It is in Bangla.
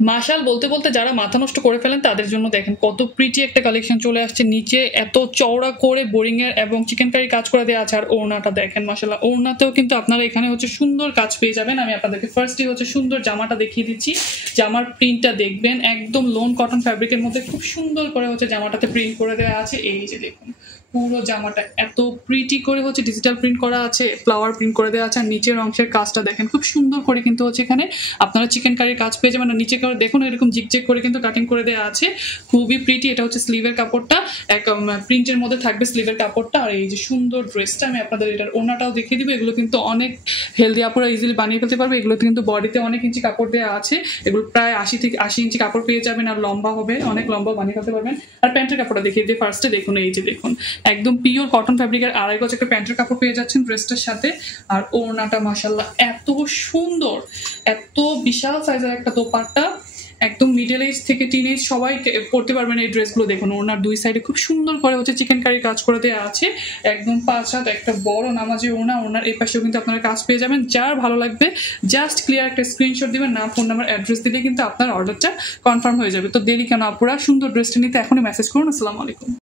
মাশাল বলতে বলতে যারা মাথা নষ্ট করে ফেলেন তাদের জন্য দেখেন কত প্রিটি একটা কালেকশন চলে আসছে। নিচে এত চওড়া করে বোরিং এর এবং চিকেন কারি কাজ করে দেওয়া আছে। আর ওড়নাটা দেখেন মাশাল্লাহ, ওড়নাতেও কিন্তু আপনারা এখানে হচ্ছে সুন্দর কাজ পেয়ে যাবেন। আমি আপনাদেরকে ফার্স্টই হচ্ছে সুন্দর জামাটা দেখিয়ে দিচ্ছি। জামার প্রিন্টটা দেখবেন একদম লোন কটন ফ্যাব্রিকের মধ্যে খুব সুন্দর করে হচ্ছে জামাটাতে প্রিন্ট করে দেওয়া আছে। এই যে দেখুন পুরো জামাটা এত প্রিটি করে হচ্ছে ডিজিটাল প্রিন্ট করা আছে, ফ্লাওয়ার প্রিন্ট করে দেওয়া আছে। আর নিচের অংশের কাজটা দেখেন খুব সুন্দর করে কিন্তু হচ্ছে এখানে আপনারা চিকেন কারির কাজ পেয়ে যাবেন। নিচে দেখুন এরকম জিগজেগ করে কিন্তু কাটিং করে দেওয়া আছে, খুবই প্রিটি। এটা হচ্ছে স্লিভের কাপড়টা, এক প্রিন্টের মধ্যে থাকবে স্লিভের কাপড়টা। আর এই যে সুন্দর ড্রেসটা আমি আপনাদের এটার ওড়নাটাও দেখিয়ে দিব। এগুলো কিন্তু অনেক হেলদি আপুরা ইজিলি বানিয়ে ফেলতে পারবে। এগুলোতে কিন্তু বডিতে অনেক ইঞ্চি কাপড় দেওয়া আছে। এগুলো প্রায় 80 ইঞ্চি কাপড় পেয়ে যাবেন। আর লম্বা হবে, অনেক লম্বা বানিয়ে ফেলতে পারবেন। আর প্যান্টের কাপড়টা দেখিয়ে দিয়ে ফার্স্টে দেখুন, এই যে দেখুন একদম পিওর কটন ফ্যাব্রিকের আড়াই গজ একটা প্যান্টের কাপড় পেয়ে যাচ্ছেন ড্রেসটার সাথে। আর ওড়নাটা মাশাল্লাহ এত সুন্দর, এত বিশাল সাইজের একটা দোপাট্টা, একদম মিডল এজ থেকে টিন এজ সবাই পড়তে পারবেন এই ড্রেসগুলো। দেখুন ওনার দুই সাইডে খুব সুন্দর করে হচ্ছে চিকেন কারি কাজ করে দেওয়া আছে, একদম 5 হাত একটা বড় নামাজি ওনা। ওনার এই পাশেও কিন্তু আপনারা কাজ পেয়ে যাবেন। যার ভালো লাগবে জাস্ট ক্লিয়ার একটা স্ক্রিনশট দিবেন, নাম ফোন নাম্বার অ্যাড্রেস দিলে কিন্তু আপনার অর্ডারটা কনফার্ম হয়ে যাবে। তো দেরি কেন আপুরা, সুন্দর ড্রেসটা নিতে এখনই মেসেজ করুন। আসসালামু আলাইকুম।